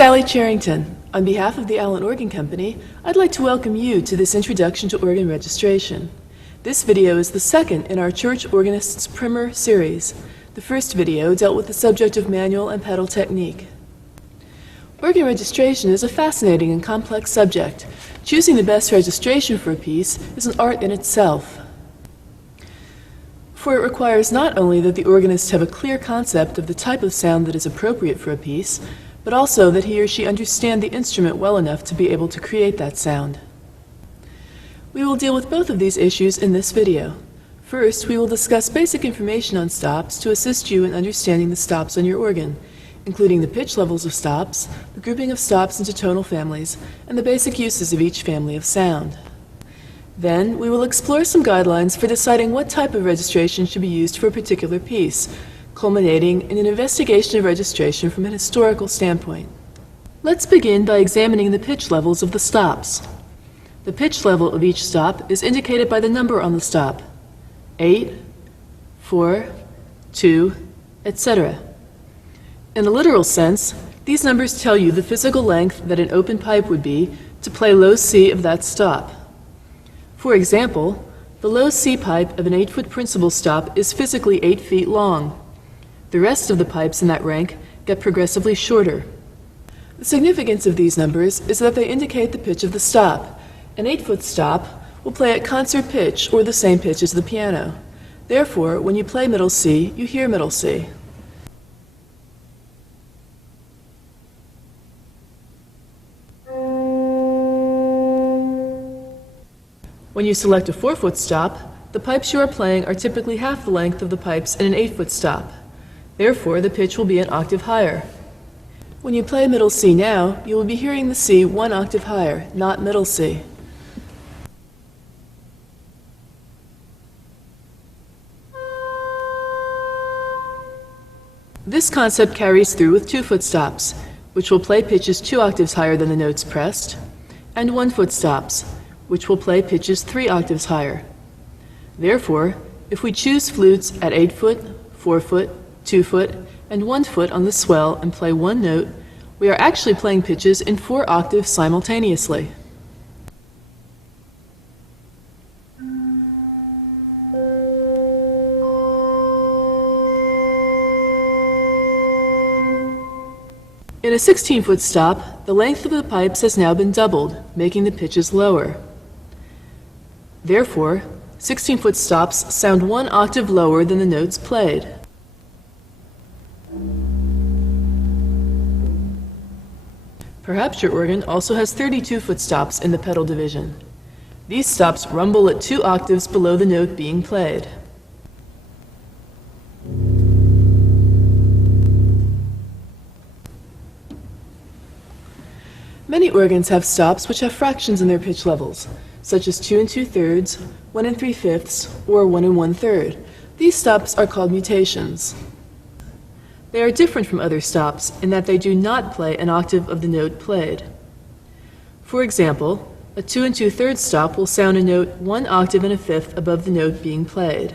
Sally Charrington. On behalf of the Allen Organ Company, I'd like to welcome you to this Introduction to Organ Registration. This video is the second in our Church Organist's Primer series. The first video dealt with the subject of manual and pedal technique. Organ registration is a fascinating and complex subject. Choosing the best registration for a piece is an art in itself. For it requires not only that the organist have a clear concept of the type of sound that is appropriate for a piece, but also that he or she understand the instrument well enough to be able to create that sound. We will deal with both of these issues in this video. First, we will discuss basic information on stops to assist you in understanding the stops on your organ, including the pitch levels of stops, the grouping of stops into tonal families, and the basic uses of each family of sound. Then, we will explore some guidelines for deciding what type of registration should be used for a particular piece, culminating in an investigation of registration from an historical standpoint. Let's begin by examining the pitch levels of the stops. The pitch level of each stop is indicated by the number on the stop: 8, 4, 2, etc. In a literal sense, these numbers tell you the physical length that an open pipe would be to play low C of that stop. For example, the low C pipe of an 8-foot principal stop is physically 8 feet long. The rest of the pipes in that rank get progressively shorter. The significance of these numbers is that they indicate the pitch of the stop. An 8-foot stop will play at concert pitch or the same pitch as the piano. Therefore, when you play middle C, you hear middle C. When you select a 4-foot stop, the pipes you are playing are typically half the length of the pipes in an 8-foot stop. Therefore, the pitch will be an octave higher. When you play middle C now, you will be hearing the C one octave higher, not middle C. This concept carries through with 2-foot stops, which will play pitches 2 octaves higher than the notes pressed, and 1-foot stops, which will play pitches 3 octaves higher. Therefore, if we choose flutes at 8-foot, 4-foot, 2-foot, and 1-foot on the swell and play one note, we are actually playing pitches in 4 octaves simultaneously. In a 16-foot stop, the length of the pipes has now been doubled, making the pitches lower. Therefore, 16-foot stops sound 1 octave lower than the notes played. Perhaps your organ also has 32-foot stops in the pedal division. These stops rumble at 2 octaves below the note being played. Many organs have stops which have fractions in their pitch levels, such as 2 2/3, 1 3/5, or 1 1/3. These stops are called mutations. They are different from other stops in that they do not play an octave of the note played. For example, a 2 2/3 stop will sound a note 1 octave and a fifth above the note being played.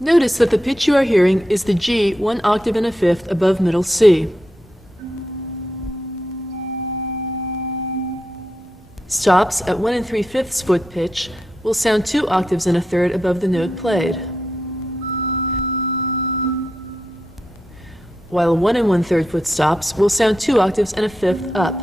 Notice that the pitch you are hearing is the G 1 octave and a fifth above middle C. Stops at 1 3/5 foot pitch will sound 2 octaves and a third above the note played, while 1 1/3 foot stops will sound 2 octaves and a fifth up.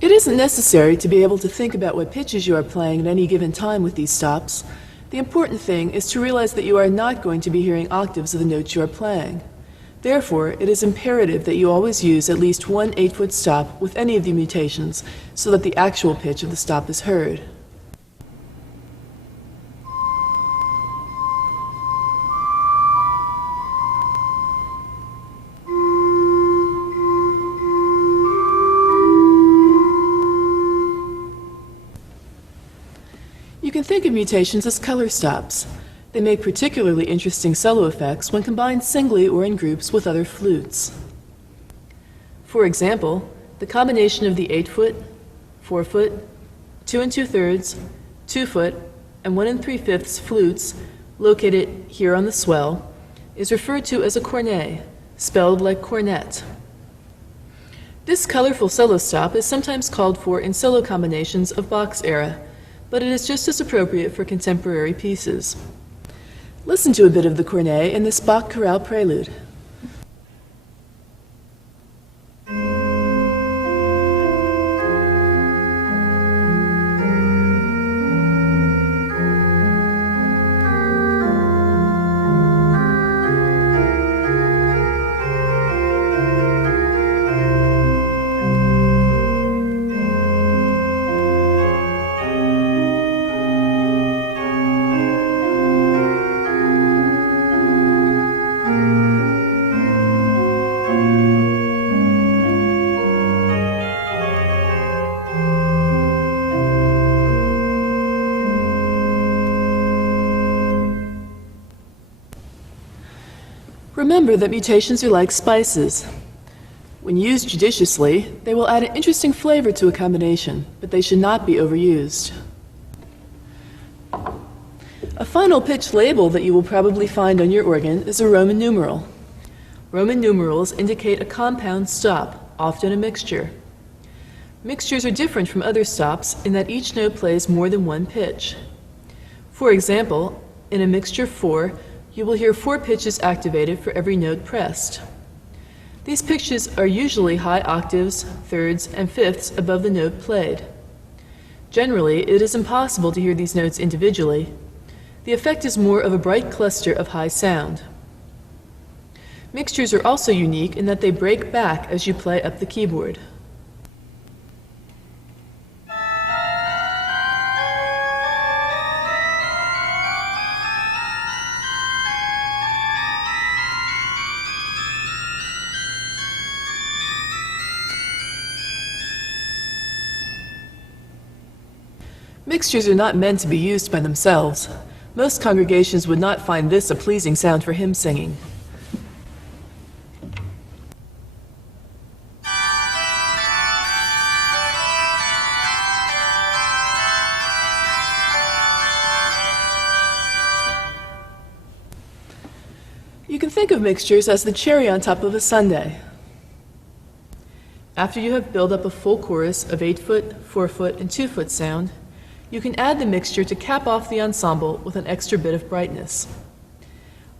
It isn't necessary to be able to think about what pitches you are playing at any given time with these stops. The important thing is to realize that you are not going to be hearing octaves of the notes you are playing. Therefore, it is imperative that you always use at least one 8-foot stop with any of the mutations so that the actual pitch of the stop is heard. You can think of mutations as color stops. They make particularly interesting solo effects when combined singly or in groups with other flutes. For example, the combination of the 8-foot, 4-foot, 2 2/3, 2-foot, and 1 3/5 flutes located here on the swell is referred to as a cornet, spelled like cornet. This colorful solo stop is sometimes called for in solo combinations of Bach's era, but it is just as appropriate for contemporary pieces. Listen to a bit of the cornet in this Bach chorale prelude. Remember that mutations are like spices. When used judiciously, they will add an interesting flavor to a combination, but they should not be overused. A final pitch label that you will probably find on your organ is a Roman numeral. Roman numerals indicate a compound stop, often a mixture. Mixtures are different from other stops in that each note plays more than one pitch. For example, in a mixture 4, you will hear 4 pitches activated for every note pressed. These pitches are usually high octaves, thirds, and fifths above the note played. Generally, it is impossible to hear these notes individually. The effect is more of a bright cluster of high sound. Mixtures are also unique in that they break back as you play up the keyboard. Mixtures are not meant to be used by themselves. Most congregations would not find this a pleasing sound for hymn singing. You can think of mixtures as the cherry on top of a sundae. After you have built up a full chorus of 8-foot, 4-foot, and 2-foot sound, you can add the mixture to cap off the ensemble with an extra bit of brightness.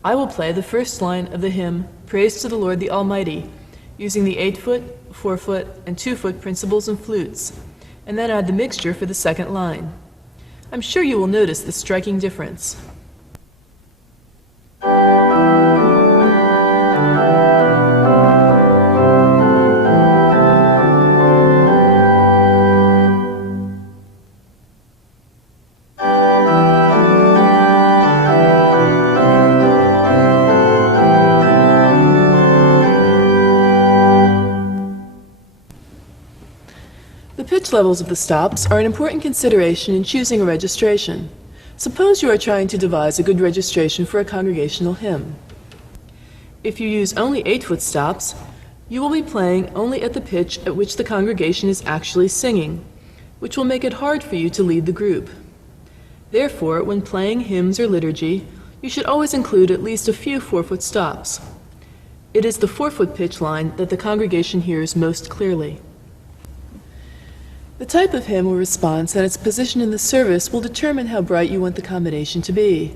I will play the first line of the hymn, Praise to the Lord the Almighty, using the 8-foot, 4-foot, and 2-foot principals and flutes, and then add the mixture for the second line. I'm sure you will notice the striking difference. The pitch levels of the stops are an important consideration in choosing a registration. Suppose you are trying to devise a good registration for a congregational hymn. If you use only 8-foot stops, you will be playing only at the pitch at which the congregation is actually singing, which will make it hard for you to lead the group. Therefore, when playing hymns or liturgy, you should always include at least a few 4-foot stops. It is the 4-foot pitch line that the congregation hears most clearly. The type of hymn or response and its position in the service will determine how bright you want the combination to be.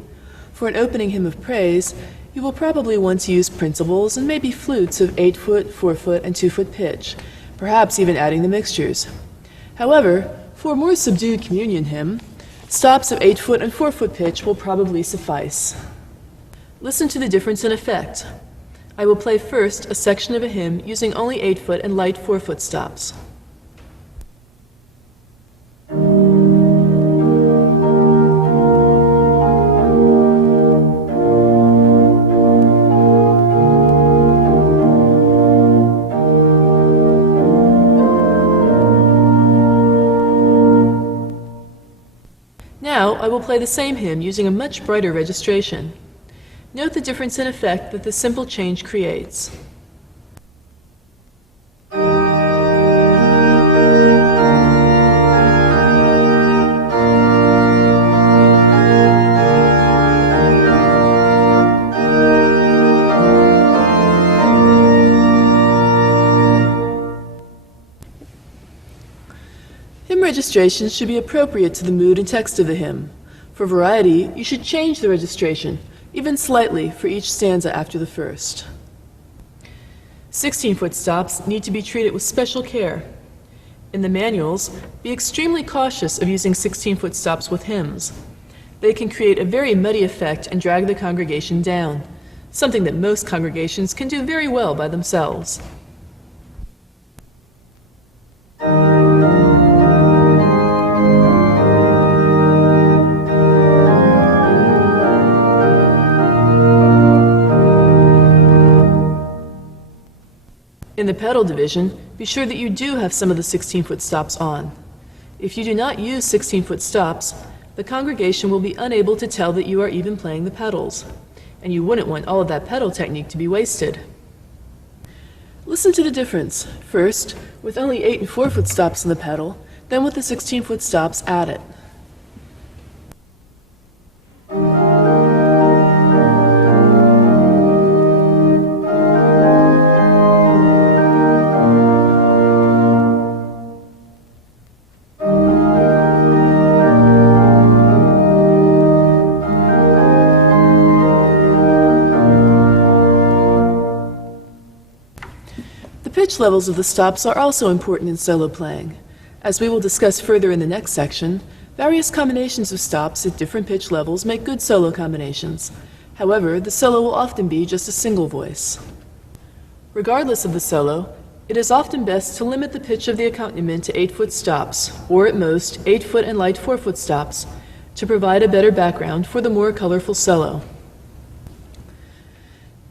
For an opening hymn of praise, you will probably want to use principals and maybe flutes of 8-foot, 4-foot, and 2-foot pitch, perhaps even adding the mixtures. However, for a more subdued communion hymn, stops of 8-foot and 4-foot pitch will probably suffice. Listen to the difference in effect. I will play first a section of a hymn using only 8-foot and light 4-foot stops. Now I will play the same hymn using a much brighter registration. Note the difference in effect that this simple change creates. Hymn registrations should be appropriate to the mood and text of the hymn. For variety, you should change the registration, even slightly, for each stanza after the first. 16-foot stops need to be treated with special care. In the manuals, be extremely cautious of using 16-foot stops with hymns. They can create a very muddy effect and drag the congregation down, something that most congregations can do very well by themselves. In the pedal division, be sure that you do have some of the 16-foot stops on. If you do not use 16-foot stops, the congregation will be unable to tell that you are even playing the pedals, and you wouldn't want all of that pedal technique to be wasted. Listen to the difference, first with only 8 and 4-foot stops on the pedal, then with the 16-foot stops added. Pitch levels of the stops are also important in solo playing. As we will discuss further in the next section, various combinations of stops at different pitch levels make good solo combinations. However, the solo will often be just a single voice. Regardless of the solo, it is often best to limit the pitch of the accompaniment to 8-foot stops, or at most 8-foot and light 4-foot stops, to provide a better background for the more colorful solo.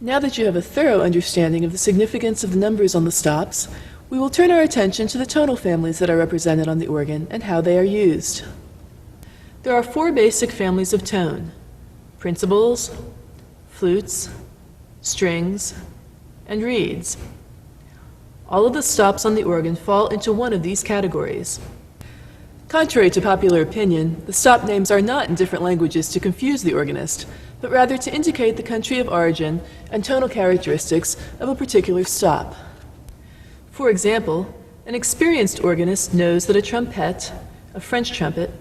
Now that you have a thorough understanding of the significance of the numbers on the stops, we will turn our attention to the tonal families that are represented on the organ and how they are used. There are 4 basic families of tone: principals, flutes, strings, and reeds. All of the stops on the organ fall into one of these categories. Contrary to popular opinion, the stop names are not in different languages to confuse the organist, but rather to indicate the country of origin and tonal characteristics of a particular stop. For example, an experienced organist knows that a trompette, a French trumpet,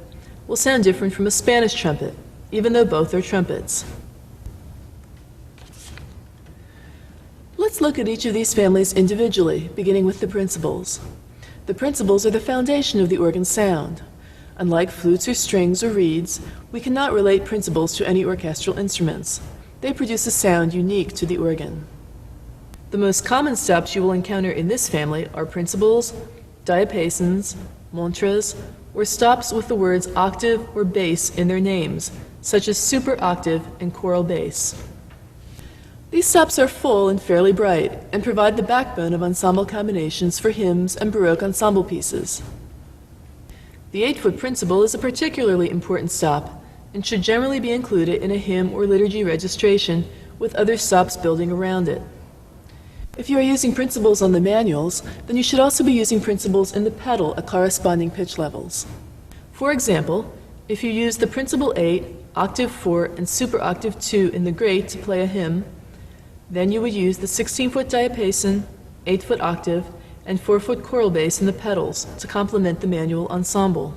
will sound different from a Spanish trumpet, even though both are trumpets. Let's look at each of these families individually, beginning with the principals. The principals are the foundation of the organ's sound. Unlike flutes or strings or reeds, we cannot relate principals to any orchestral instruments. They produce a sound unique to the organ. The most common stops you will encounter in this family are principals, diapasons, montras, or stops with the words octave or bass in their names, such as super octave and choral bass. These stops are full and fairly bright, and provide the backbone of ensemble combinations for hymns and Baroque ensemble pieces. The 8-foot principal is a particularly important stop, and should generally be included in a hymn or liturgy registration with other stops building around it. If you are using principals on the manuals, then you should also be using principals in the pedal at corresponding pitch levels. For example, if you use the principal 8, octave 4, and super octave 2 in the grate to play a hymn, then you would use the 16-foot diapason, 8-foot octave, and 4-foot choral bass in the pedals to complement the manual ensemble.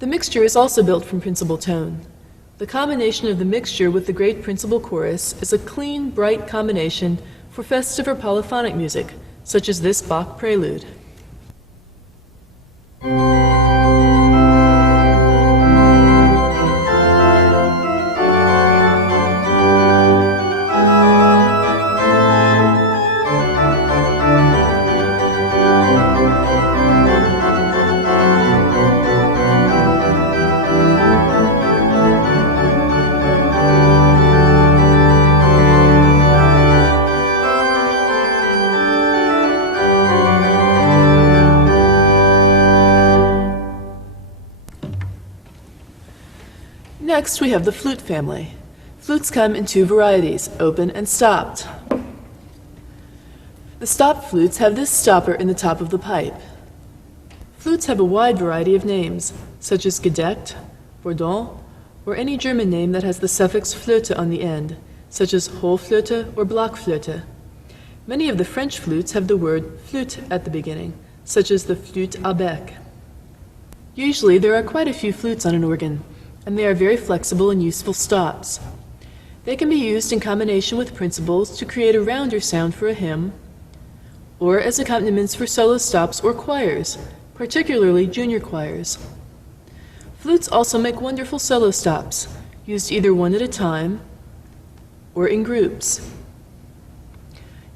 The mixture is also built from principal tone. The combination of the mixture with the great principal chorus is a clean, bright combination for festive or polyphonic music, such as this Bach prelude. Next, we have the flute family. Flutes come in two varieties, open and stopped. The stopped flutes have this stopper in the top of the pipe. Flutes have a wide variety of names, such as gedeckt, bourdon, or any German name that has the suffix flöte on the end, such as Hohlflöte or Blockflöte. Many of the French flutes have the word flûte at the beginning, such as the flûte à bec. Usually there are quite a few flutes on an organ, and they are very flexible and useful stops. They can be used in combination with principals to create a rounder sound for a hymn, or as accompaniments for solo stops or choirs, particularly junior choirs. Flutes also make wonderful solo stops, used either one at a time or in groups.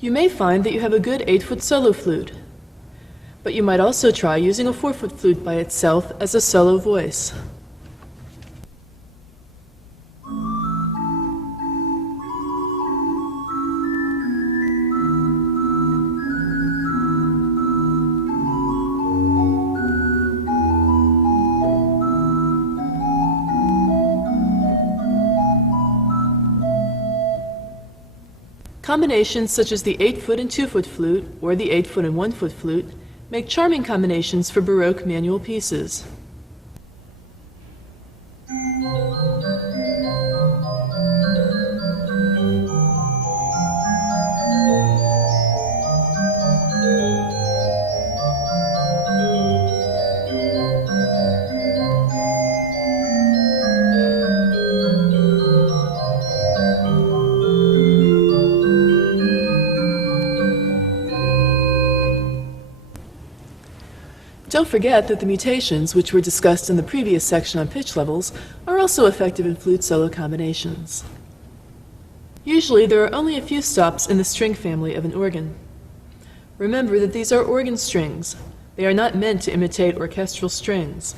You may find that you have a good 8-foot solo flute, but you might also try using a 4-foot flute by itself as a solo voice. Combinations such as the 8-foot and 2-foot flute, or the 8-foot and 1-foot flute, make charming combinations for Baroque manual pieces. Don't forget that the mutations, which were discussed in the previous section on pitch levels, are also effective in flute solo combinations. Usually there are only a few stops in the string family of an organ. Remember that these are organ strings. They are not meant to imitate orchestral strings.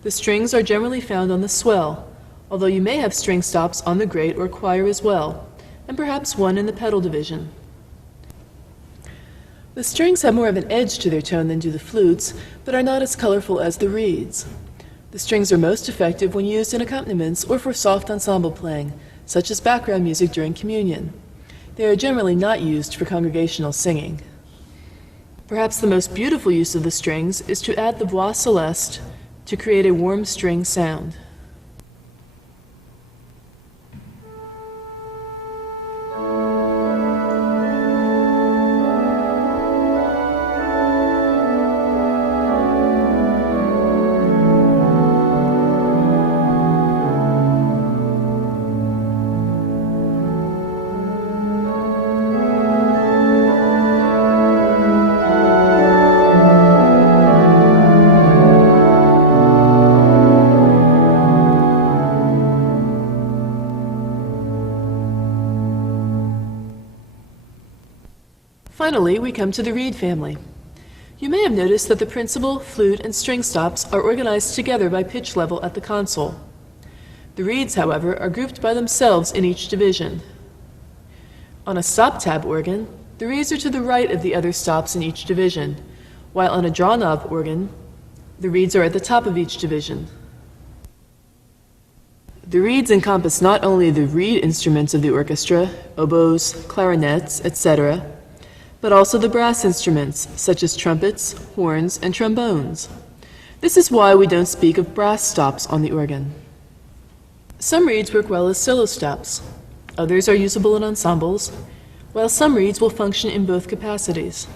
The strings are generally found on the swell, although you may have string stops on the grate or choir as well, and perhaps one in the pedal division. The strings have more of an edge to their tone than do the flutes, but are not as colorful as the reeds. The strings are most effective when used in accompaniments or for soft ensemble playing, such as background music during communion. They are generally not used for congregational singing. Perhaps the most beautiful use of the strings is to add the voix celeste to create a warm string sound. Finally, we come to the reed family. You may have noticed that the principal, flute, and string stops are organized together by pitch level at the console. The reeds, however, are grouped by themselves in each division. On a stop tab organ, the reeds are to the right of the other stops in each division, while on a draw knob organ, the reeds are at the top of each division. The reeds encompass not only the reed instruments of the orchestra, oboes, clarinets, etc., but also the brass instruments, such as trumpets, horns, and trombones. This is why we don't speak of brass stops on the organ. Some reeds work well as solo stops. Others are usable in ensembles, while some reeds will function in both capacities.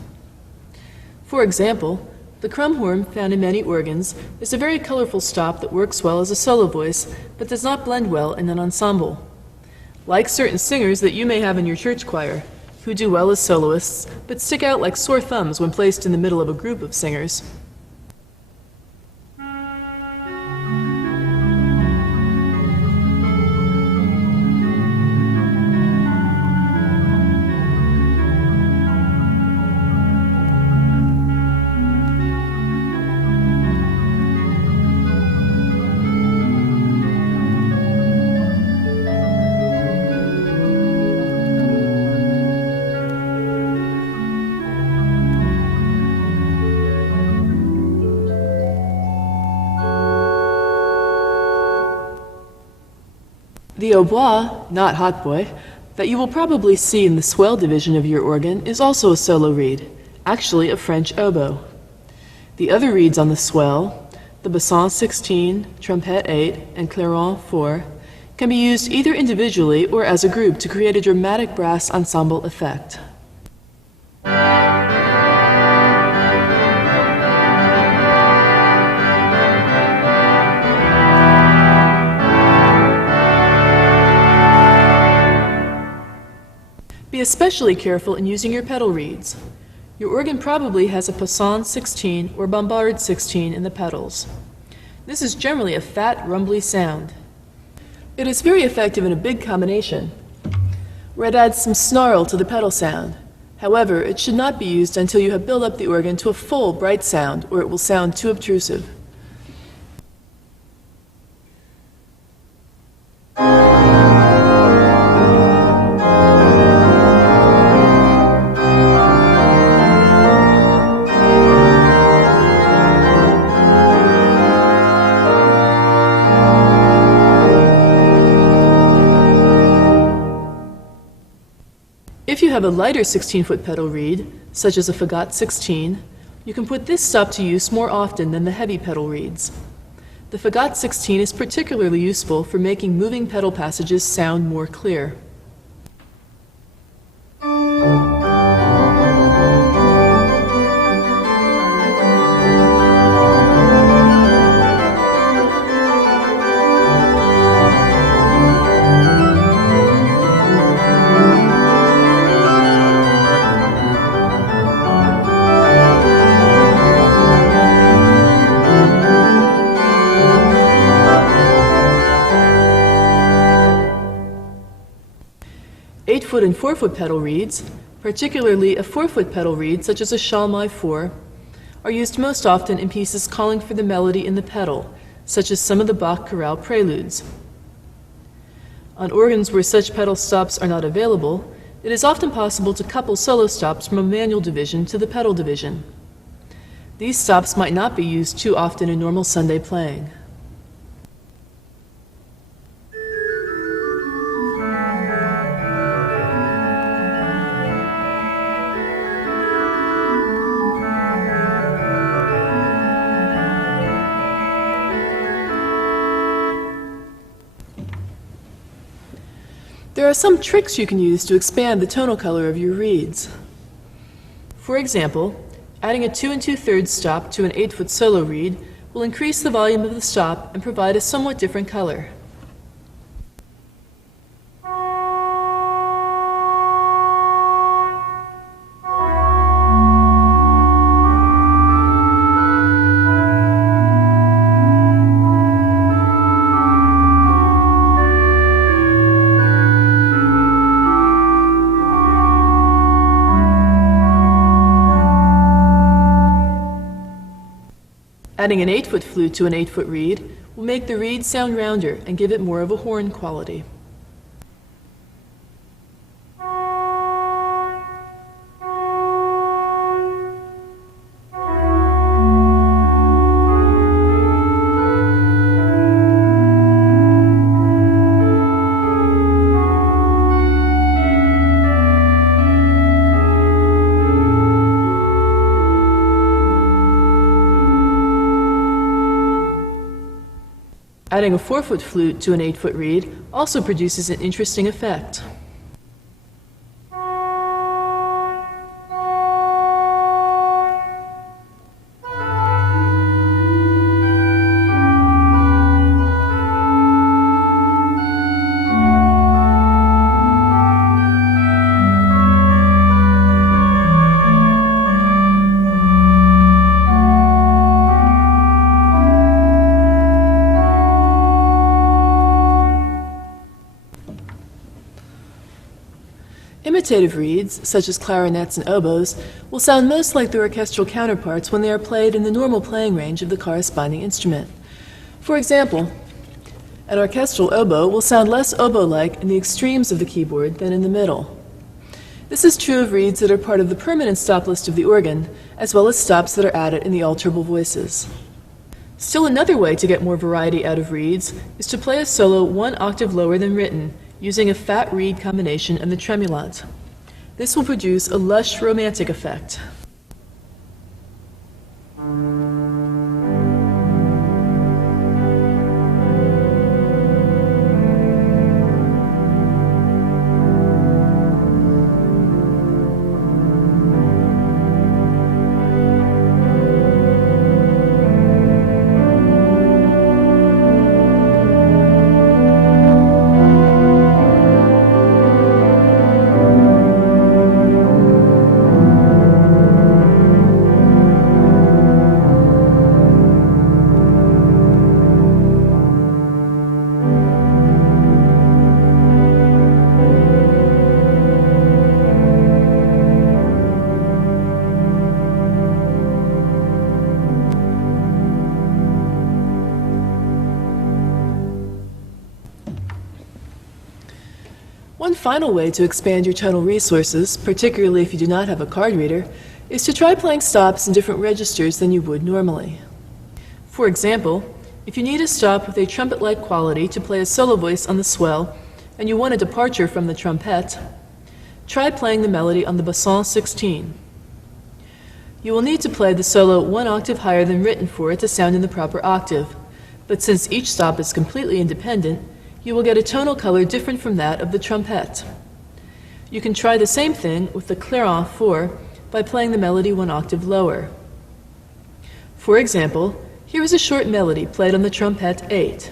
For example, the crumhorn found in many organs is a very colorful stop that works well as a solo voice, but does not blend well in an ensemble. Like certain singers that you may have in your church choir, who do well as soloists, but stick out like sore thumbs when placed in the middle of a group of singers. The hautbois, not hautboy, that you will probably see in the swell division of your organ is also a solo reed, actually a French oboe. The other reeds on the swell, the basson 16, trumpet 8, and clairon 4, can be used either individually or as a group to create a dramatic brass ensemble effect. Be especially careful in using your pedal reeds. Your organ probably has a Poisson 16 or Bombard 16 in the pedals. This is generally a fat, rumbly sound. It is very effective in a big combination, where it adds some snarl to the pedal sound. However, it should not be used until you have built up the organ to a full, bright sound, or it will sound too obtrusive. If you have a lighter 16-foot pedal reed, such as a Fagot 16, you can put this stop to use more often than the heavy pedal reeds. The Fagot 16 is particularly useful for making moving pedal passages sound more clear. Foot and 4-foot pedal reeds, particularly a 4-foot pedal reed such as a Chalmai 4, are used most often in pieces calling for the melody in the pedal, such as some of the Bach chorale preludes. On organs where such pedal stops are not available, it is often possible to couple solo stops from a manual division to the pedal division. These stops might not be used too often in normal Sunday playing. There are some tricks you can use to expand the tonal color of your reeds. For example, adding a 2 2/3 stop to an 8-foot solo reed will increase the volume of the stop and provide a somewhat different color. Adding an 8-foot flute to an 8-foot reed will make the reed sound rounder and give it more of a horn quality. Adding a 4-foot flute to an 8-foot reed also produces an interesting effect. Imitative reeds, such as clarinets and oboes, will sound most like their orchestral counterparts when they are played in the normal playing range of the corresponding instrument. For example, an orchestral oboe will sound less oboe-like in the extremes of the keyboard than in the middle. This is true of reeds that are part of the permanent stop list of the organ, as well as stops that are added in the alterable voices. Still another way to get more variety out of reeds is to play a solo one octave lower than written, using a fat reed combination and the tremulant. This will produce a lush, romantic effect. One final way to expand your tonal resources, particularly if you do not have a card reader, is to try playing stops in different registers than you would normally. For example, if you need a stop with a trumpet-like quality to play a solo voice on the swell, and you want a departure from the trumpet, try playing the melody on the basson 16. You will need to play the solo one octave higher than written for it to sound in the proper octave, but since each stop is completely independent, you will get a tonal color different from that of the trumpet. You can try the same thing with the clairon 4 by playing the melody one octave lower. For example, here is a short melody played on the trumpet 8.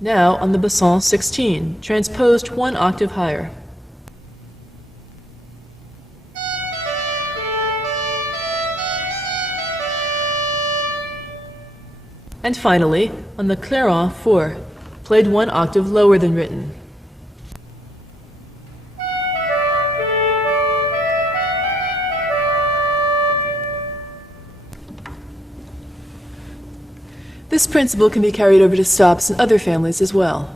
Now on the basson 16, transposed one octave higher. And finally, on the clairon 4, played one octave lower than written. This principle can be carried over to stops in other families as well.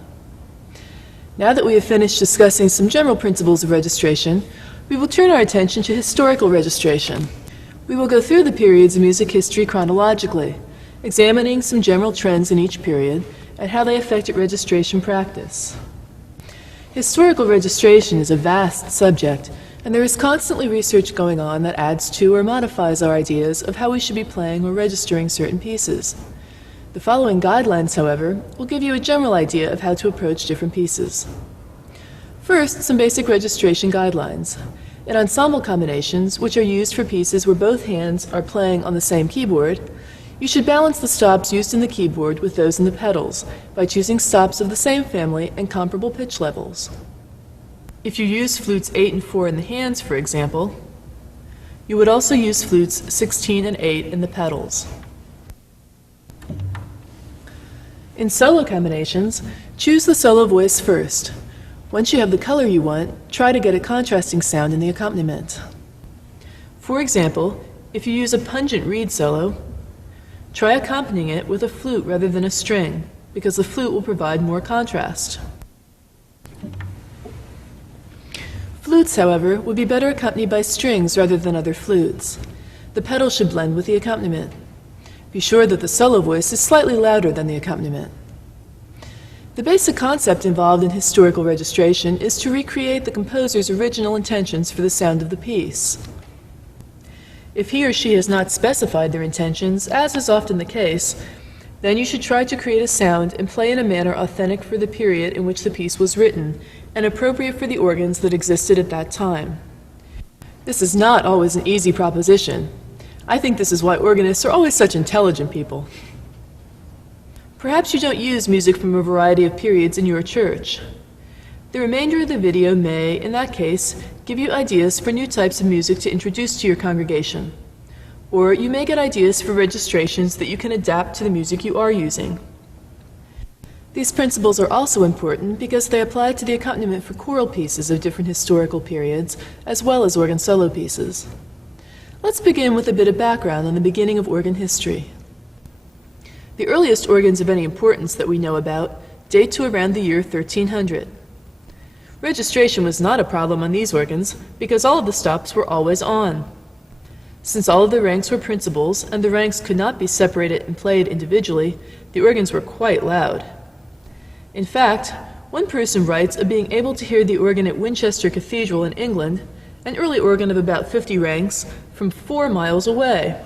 Now that we have finished discussing some general principles of registration, we will turn our attention to historical registration. We will go through the periods of music history chronologically, examining some general trends in each period and how they affected registration practice. Historical registration is a vast subject, and there is constantly research going on that adds to or modifies our ideas of how we should be playing or registering certain pieces. The following guidelines, however, will give you a general idea of how to approach different pieces. First, some basic registration guidelines. In ensemble combinations, which are used for pieces where both hands are playing on the same keyboard, you should balance the stops used in the keyboard with those in the pedals by choosing stops of the same family and comparable pitch levels. If you use flutes 8 and 4 in the hands, for example, you would also use flutes 16 and 8 in the pedals. In solo combinations, choose the solo voice first. Once you have the color you want, try to get a contrasting sound in the accompaniment. For example, if you use a pungent reed solo, try accompanying it with a flute rather than a string, because the flute will provide more contrast. Flutes, however, would be better accompanied by strings rather than other flutes. The pedals should blend with the accompaniment. Be sure that the solo voice is slightly louder than the accompaniment. The basic concept involved in historical registration is to recreate the composer's original intentions for the sound of the piece. If he or she has not specified their intentions, as is often the case, then you should try to create a sound and play in a manner authentic for the period in which the piece was written and appropriate for the organs that existed at that time. This is not always an easy proposition. I think this is why organists are always such intelligent people. Perhaps you don't use music from a variety of periods in your church. The remainder of the video may, in that case, give you ideas for new types of music to introduce to your congregation. Or you may get ideas for registrations that you can adapt to the music you are using. These principles are also important because they apply to the accompaniment for choral pieces of different historical periods, as well as organ solo pieces. Let's begin with a bit of background on the beginning of organ history. The earliest organs of any importance that we know about date to around the year 1300. Registration was not a problem on these organs because all of the stops were always on. Since all of the ranks were principals and the ranks could not be separated and played individually, the organs were quite loud. In fact, one person writes of being able to hear the organ at Winchester Cathedral in England, an early organ of about 50 ranks, from 4 miles away.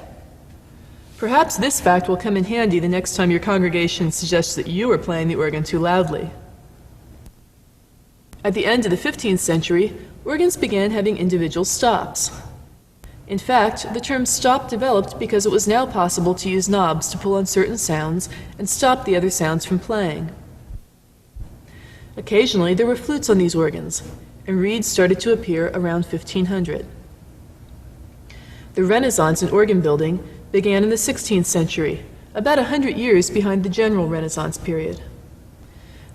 Perhaps this fact will come in handy the next time your congregation suggests that you are playing the organ too loudly. At the end of the 15th century, organs began having individual stops. In fact, the term stop developed because it was now possible to use knobs to pull on certain sounds and stop the other sounds from playing. Occasionally, there were flutes on these organs, and reeds started to appear around 1500. The Renaissance in organ building began in the 16th century, about 100 years behind the general Renaissance period.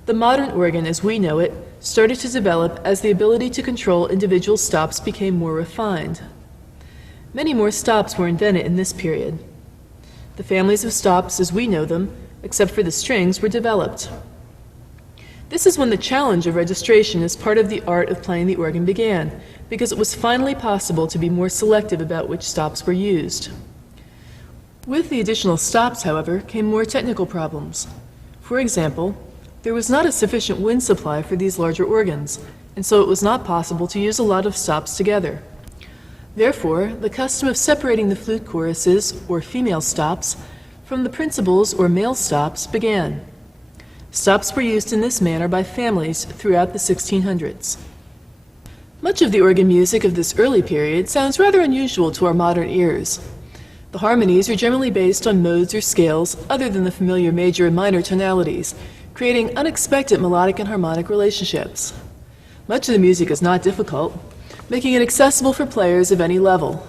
The modern organ, as we know it, started to develop as the ability to control individual stops became more refined. Many more stops were invented in this period. The families of stops, as we know them, except for the strings, were developed. This is when the challenge of registration as part of the art of playing the organ began, because it was finally possible to be more selective about which stops were used. With the additional stops, however, came more technical problems. For example, there was not a sufficient wind supply for these larger organs, and so it was not possible to use a lot of stops together. Therefore, the custom of separating the flute choruses, or female stops, from the principals, or male stops, began. Stops were used in this manner by families throughout the 1600s. Much of the organ music of this early period sounds rather unusual to our modern ears. The harmonies are generally based on modes or scales other than the familiar major and minor tonalities, creating unexpected melodic and harmonic relationships. Much of the music is not difficult, making it accessible for players of any level.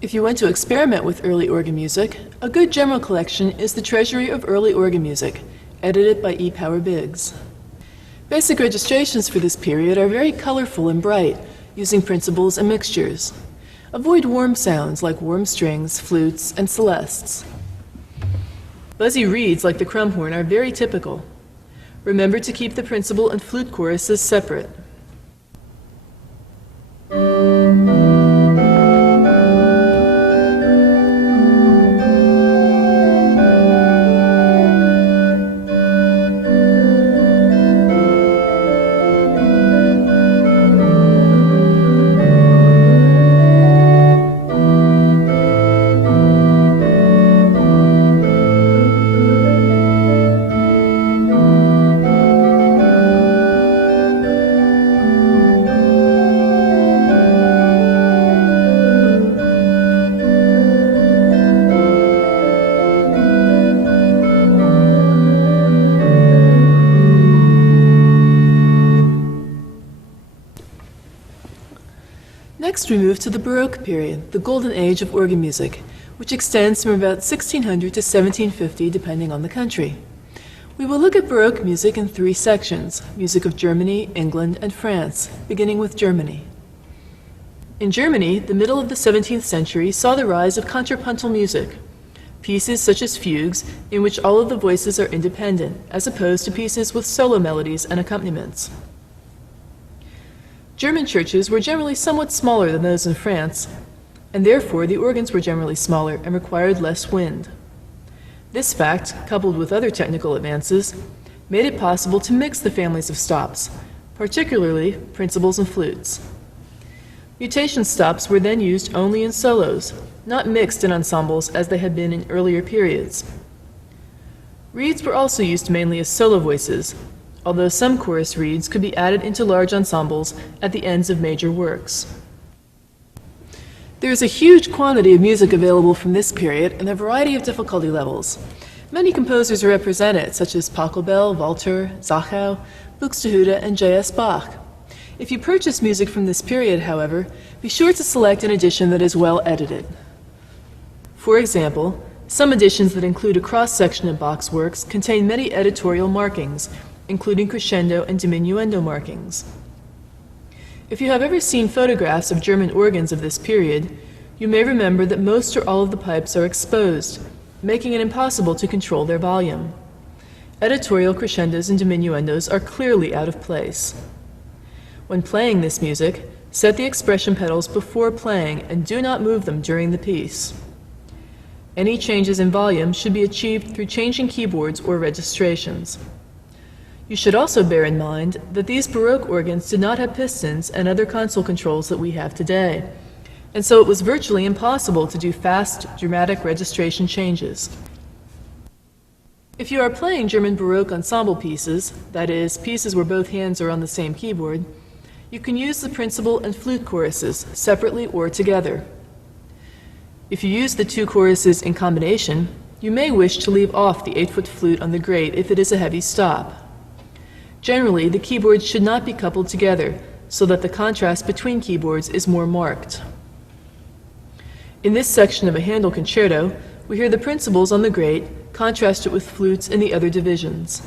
If you want to experiment with early organ music, a good general collection is the Treasury of Early Organ Music, edited by E. Power Biggs. Basic registrations for this period are very colorful and bright, using principals and mixtures. Avoid warm sounds like warm strings, flutes, and celestes. Buzzy reeds like the crumhorn are very typical. Remember to keep the principal and flute choruses separate. Next, we move to the Baroque period, the golden age of organ music, which extends from about 1600 to 1750, depending on the country. We will look at Baroque music in 3 sections: music of Germany, England, and France, beginning with Germany. In Germany, the middle of the 17th century saw the rise of contrapuntal music, pieces such as fugues in which all of the voices are independent, as opposed to pieces with solo melodies and accompaniments. German churches were generally somewhat smaller than those in France, and therefore the organs were generally smaller and required less wind. This fact, coupled with other technical advances, made it possible to mix the families of stops, particularly principals and flutes. Mutation stops were then used only in solos, not mixed in ensembles as they had been in earlier periods. Reeds were also used mainly as solo voices, although some chorus reeds could be added into large ensembles at the ends of major works. There is a huge quantity of music available from this period and a variety of difficulty levels. Many composers are represented, such as Pachelbel, Walter, Zachau, Buxtehude, and J.S. Bach. If you purchase music from this period, however, be sure to select an edition that is well edited. For example, some editions that include a cross-section of Bach's works contain many editorial markings, including crescendo and diminuendo markings. If you have ever seen photographs of German organs of this period, you may remember that most or all of the pipes are exposed, making it impossible to control their volume. Editorial crescendos and diminuendos are clearly out of place. When playing this music, set the expression pedals before playing and do not move them during the piece. Any changes in volume should be achieved through changing keyboards or registrations. You should also bear in mind that these Baroque organs did not have pistons and other console controls that we have today, and so it was virtually impossible to do fast, dramatic registration changes. If you are playing German Baroque ensemble pieces, that is, pieces where both hands are on the same keyboard, you can use the principal and flute choruses separately or together. If you use the two choruses in combination, you may wish to leave off the 8-foot flute on the grate if it is a heavy stop. Generally, the keyboards should not be coupled together so that the contrast between keyboards is more marked. In this section of a Handel concerto, we hear the principals on the grate contrasted with flutes in the other divisions.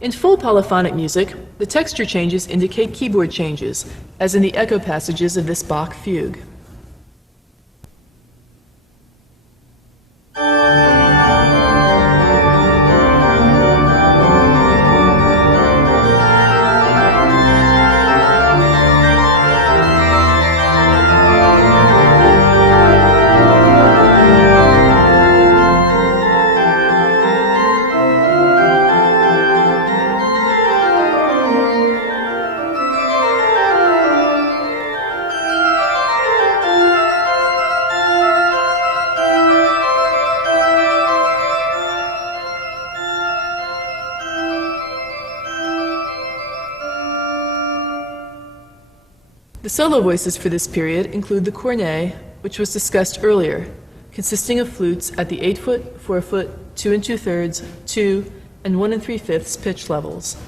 In full polyphonic music, the texture changes indicate keyboard changes, as in the echo passages of this Bach fugue. The solo voices for this period include the cornet, which was discussed earlier, consisting of flutes at the 8-foot, 4-foot, 2 2/3, 2, and 1 3/5 pitch levels.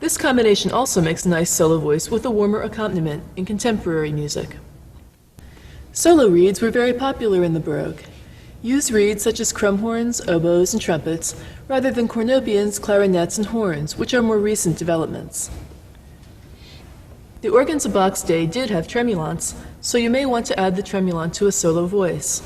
This combination also makes a nice solo voice with a warmer accompaniment in contemporary music. Solo reeds were very popular in the Baroque. Use reeds such as crumhorns, oboes, and trumpets, rather than cornopians, clarinets, and horns, which are more recent developments. The organs of Bach's day did have tremulants, so you may want to add the tremulant to a solo voice.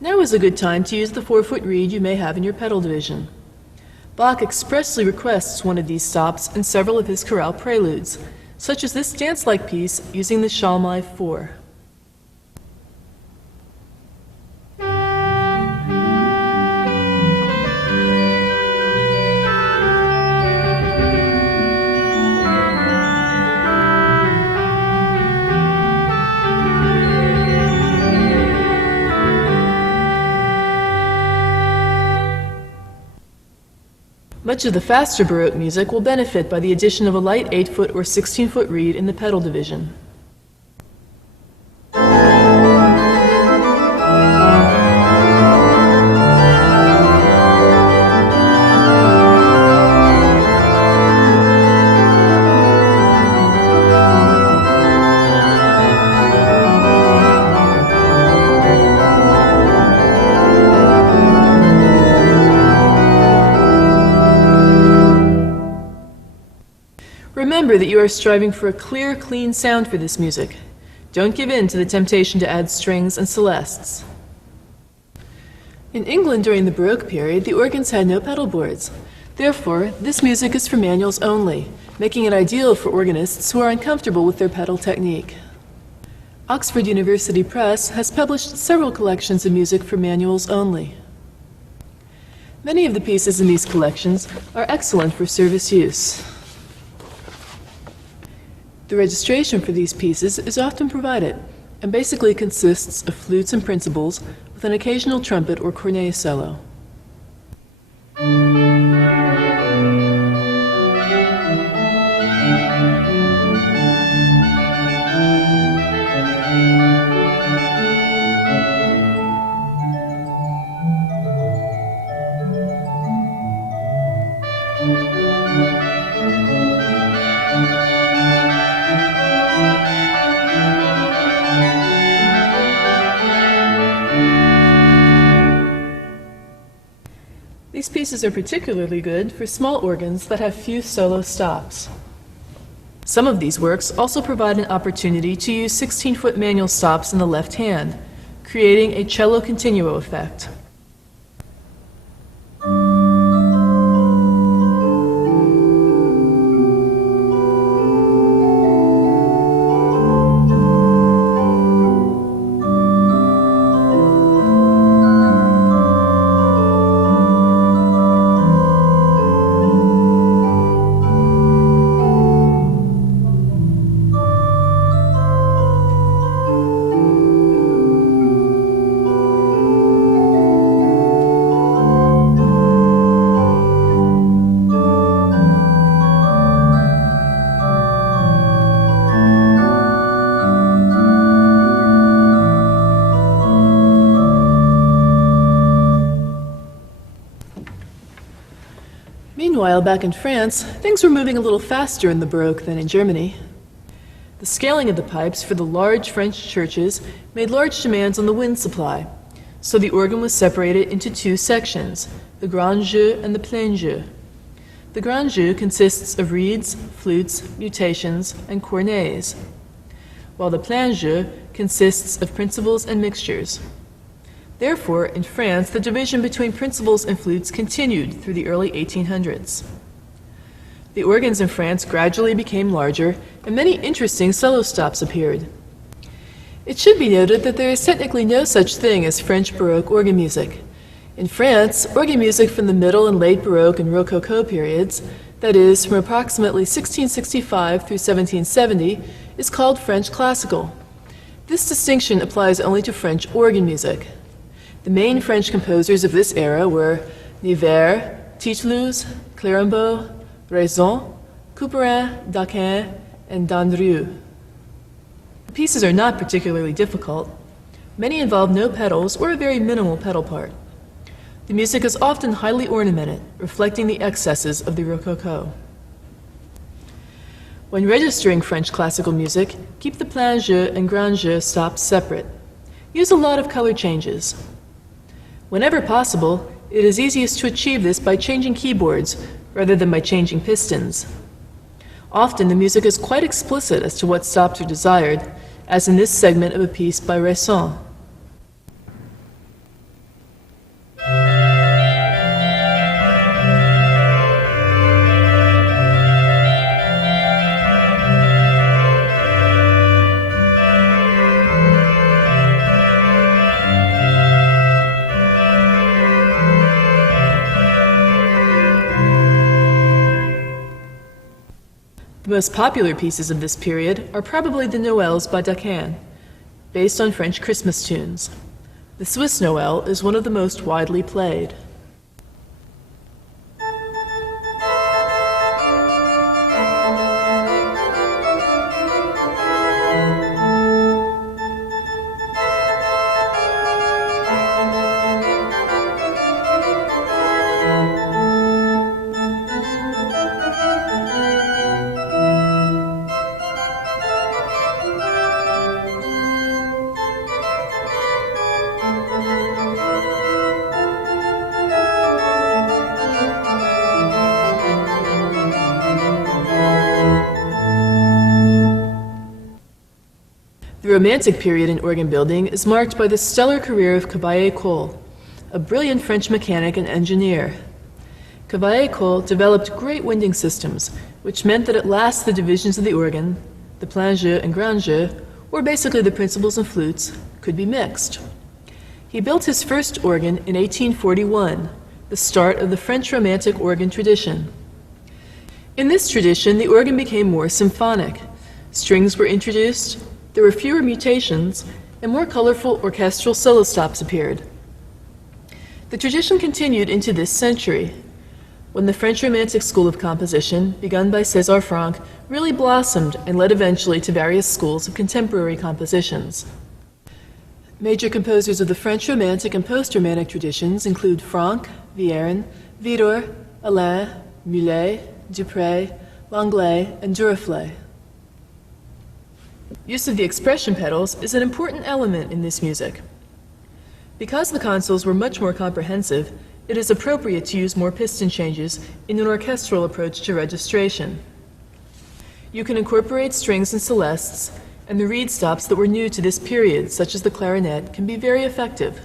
Now is a good time to use the 4-foot reed you may have in your pedal division. Bach expressly requests one of these stops in several of his chorale preludes, such as this dance-like piece using the Schalmei 4. Much of the faster Baroque music will benefit by the addition of a light 8-foot or 16-foot reed in the pedal division. Remember that you are striving for a clear, clean sound for this music. Don't give in to the temptation to add strings and celestes. In England during the Baroque period, the organs had no pedal boards. Therefore, this music is for manuals only, making it ideal for organists who are uncomfortable with their pedal technique. Oxford University Press has published several collections of music for manuals only. Many of the pieces in these collections are excellent for service use. The registration for these pieces is often provided and basically consists of flutes and principals with an occasional trumpet or cornet solo. These pieces are particularly good for small organs that have few solo stops. Some of these works also provide an opportunity to use 16-foot manual stops in the left hand, creating a cello continuo effect. Meanwhile, back in France, things were moving a little faster in the Baroque than in Germany. The scaling of the pipes for the large French churches made large demands on the wind supply, so the organ was separated into two sections, the grand jeu and the plein jeu. The grand jeu consists of reeds, flutes, mutations, and cornets, while the plein jeu consists of principals and mixtures. Therefore, in France, the division between principals and flutes continued through the early 1800s. The organs in France gradually became larger, and many interesting solo stops appeared. It should be noted that there is technically no such thing as French Baroque organ music. In France, organ music from the Middle and Late Baroque and Rococo periods, that is, from approximately 1665 through 1770, is called French classical. This distinction applies only to French organ music. The main French composers of this era were Niver, Titlouse, Clérambault, Raison, Couperin, Daquin, and Dandrieu. The pieces are not particularly difficult. Many involve no pedals or a very minimal pedal part. The music is often highly ornamented, reflecting the excesses of the Rococo. When registering French classical music, keep the plein jeu and grand jeu stops separate. Use a lot of color changes. Whenever possible, it is easiest to achieve this by changing keyboards rather than by changing pistons. Often the music is quite explicit as to what stops are desired, as in this segment of a piece by Raison. The most popular pieces of this period are probably the Noëls by Daquin, based on French Christmas tunes. The Swiss Noël is one of the most widely played. Romantic period in organ building is marked by the stellar career of Cavaillé-Coll, a brilliant French mechanic and engineer. Cavaillé-Coll developed great winding systems, which meant that at last the divisions of the organ, the plein jeu and grand jeu, or basically the principals and flutes, could be mixed. He built his first organ in 1841, the start of the French Romantic organ tradition. In this tradition, the organ became more symphonic. Strings were introduced, there were fewer mutations, and more colorful orchestral solo stops appeared. The tradition continued into this century, when the French Romantic school of composition, begun by César Franck, really blossomed and led eventually to various schools of contemporary compositions. Major composers of the French Romantic and post-Romantic traditions include Franck, Vierne, Widor, Alain, Mullet, Dupré, Langlais, and Duruflé. Use of the expression pedals is an important element in this music. Because the consoles were much more comprehensive, it is appropriate to use more piston changes in an orchestral approach to registration. You can incorporate strings and celestes, and the reed stops that were new to this period, such as the clarinet, can be very effective.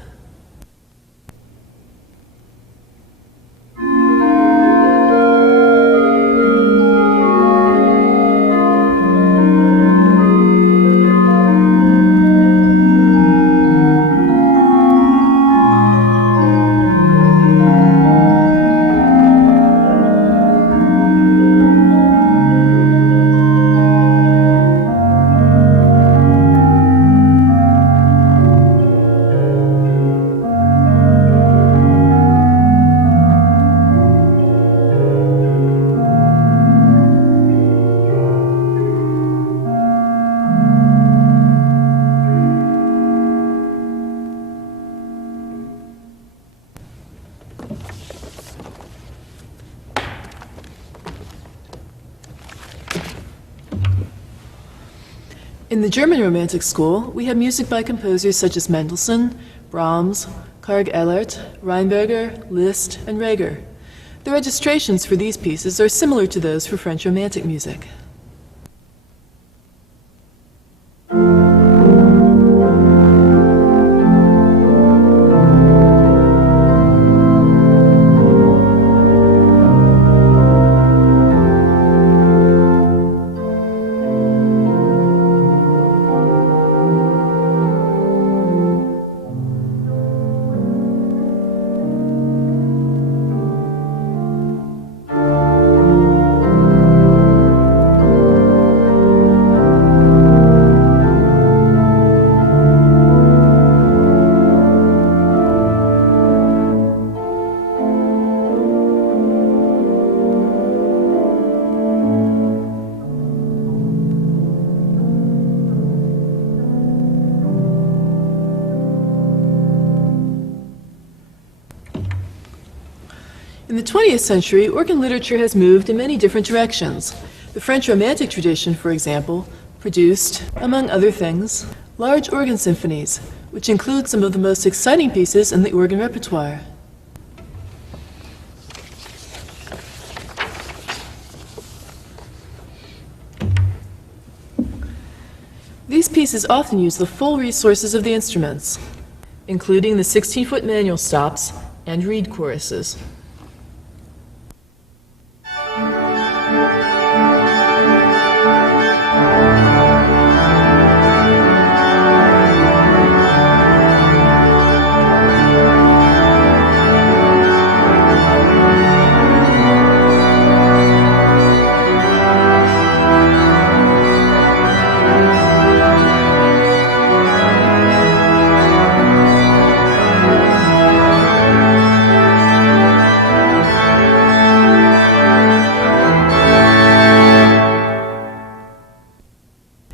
In the German Romantic school, we have music by composers such as Mendelssohn, Brahms, Karg-Elert, Rheinberger, Liszt, and Reger. The registrations for these pieces are similar to those for French Romantic music. In the 20th century, organ literature has moved in many different directions. The French Romantic tradition, for example, produced, among other things, large organ symphonies, which include some of the most exciting pieces in the organ repertoire. These pieces often use the full resources of the instruments, including the 16-foot manual stops and reed choruses.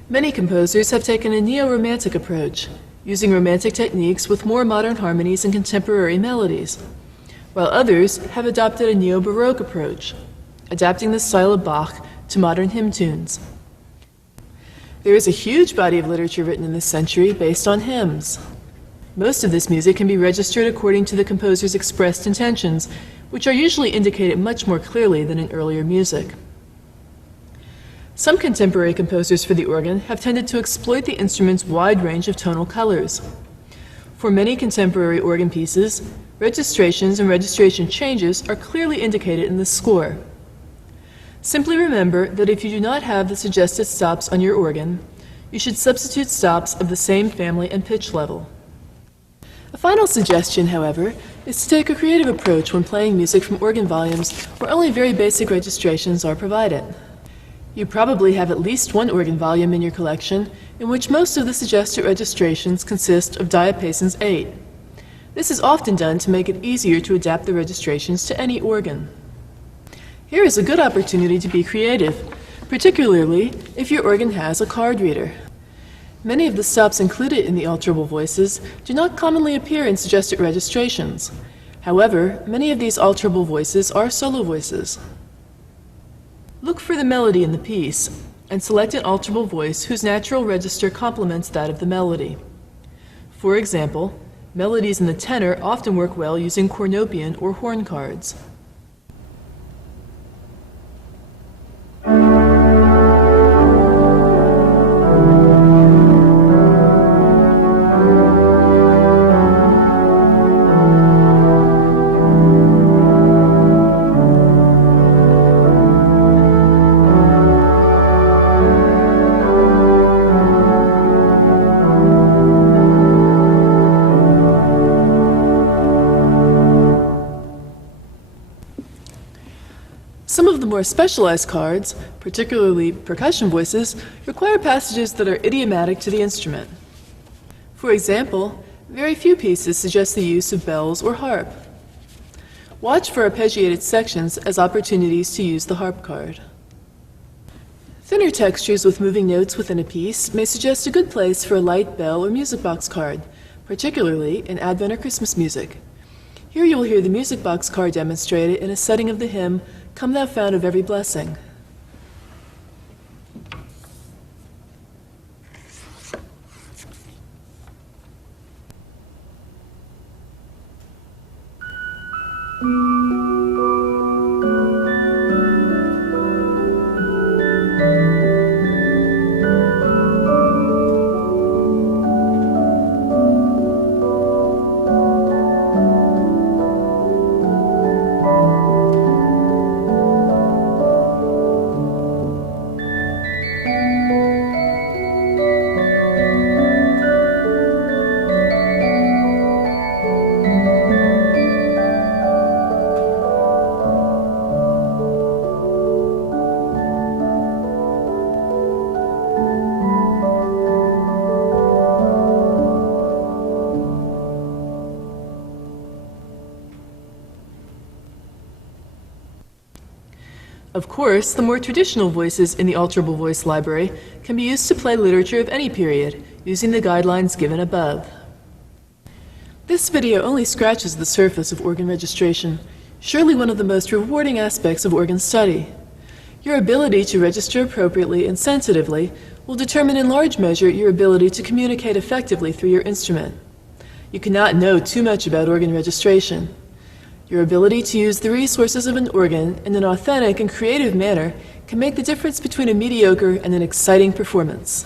Many composers have taken a neo-romantic approach, using romantic techniques with more modern harmonies and contemporary melodies, while others have adopted a neo-Baroque approach, adapting the style of Bach to modern hymn tunes. There is a huge body of literature written in this century based on hymns. Most of this music can be registered according to the composer's expressed intentions, which are usually indicated much more clearly than in earlier music. Some contemporary composers for the organ have tended to exploit the instrument's wide range of tonal colors. For many contemporary organ pieces, registrations and registration changes are clearly indicated in the score. Simply remember that if you do not have the suggested stops on your organ, you should substitute stops of the same family and pitch level. A final suggestion, however, is to take a creative approach when playing music from organ volumes where only very basic registrations are provided. You probably have at least one organ volume in your collection in which most of the suggested registrations consist of diapasons 8. This is often done to make it easier to adapt the registrations to any organ. Here is a good opportunity to be creative, particularly if your organ has a card reader. Many of the stops included in the alterable voices do not commonly appear in suggested registrations. However, many of these alterable voices are solo voices. Look for the melody in the piece and select an alterable voice whose natural register complements that of the melody. For example, melodies in the tenor often work well using cornopian or horn cards. Some of the more specialized cards, particularly percussion voices, require passages that are idiomatic to the instrument. For example, very few pieces suggest the use of bells or harp. Watch for arpeggiated sections as opportunities to use the harp card. Thinner textures with moving notes within a piece may suggest a good place for a light bell or music box card, particularly in Advent or Christmas music. Here you will hear the music box card demonstrated in a setting of the hymn, "Come Thou Fount of Every Blessing." Of course, the more traditional voices in the alterable voice library can be used to play literature of any period, using the guidelines given above. This video only scratches the surface of organ registration, surely one of the most rewarding aspects of organ study. Your ability to register appropriately and sensitively will determine in large measure your ability to communicate effectively through your instrument. You cannot know too much about organ registration. Your ability to use the resources of an organ in an authentic and creative manner can make the difference between a mediocre and an exciting performance.